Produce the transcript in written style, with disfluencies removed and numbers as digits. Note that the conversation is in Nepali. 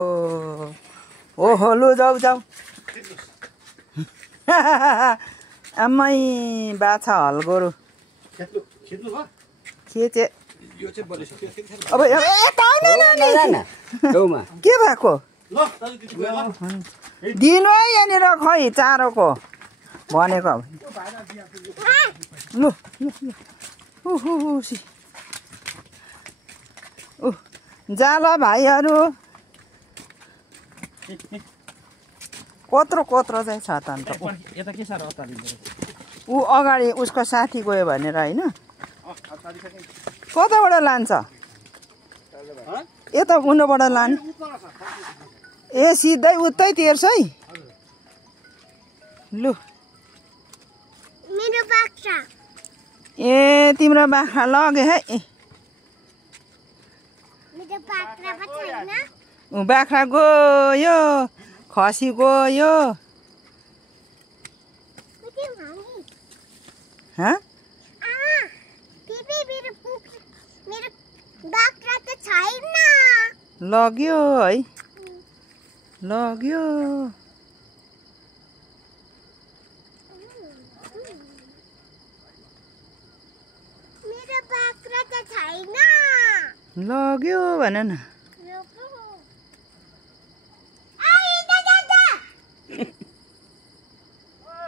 ओहो लु जाऊ जाऊ आमै बाछा हल गोरु खेचे अब के भएको दिनु है यहाँनिर खै चारोको भनेको लु जाला भाइहरू कत्रो चाहिँ छ त अन्त ऊ अगाडि उसको साथी गयो भनेर होइन कताबाट लान्छ यता उन्नबाट लाने ए सिधै उतै तिर्छ है लु ए तिम्रो बाख्रा लगे है बाख्रा गयो खसी गयो लग्यो है लग्यो लग्यो भन न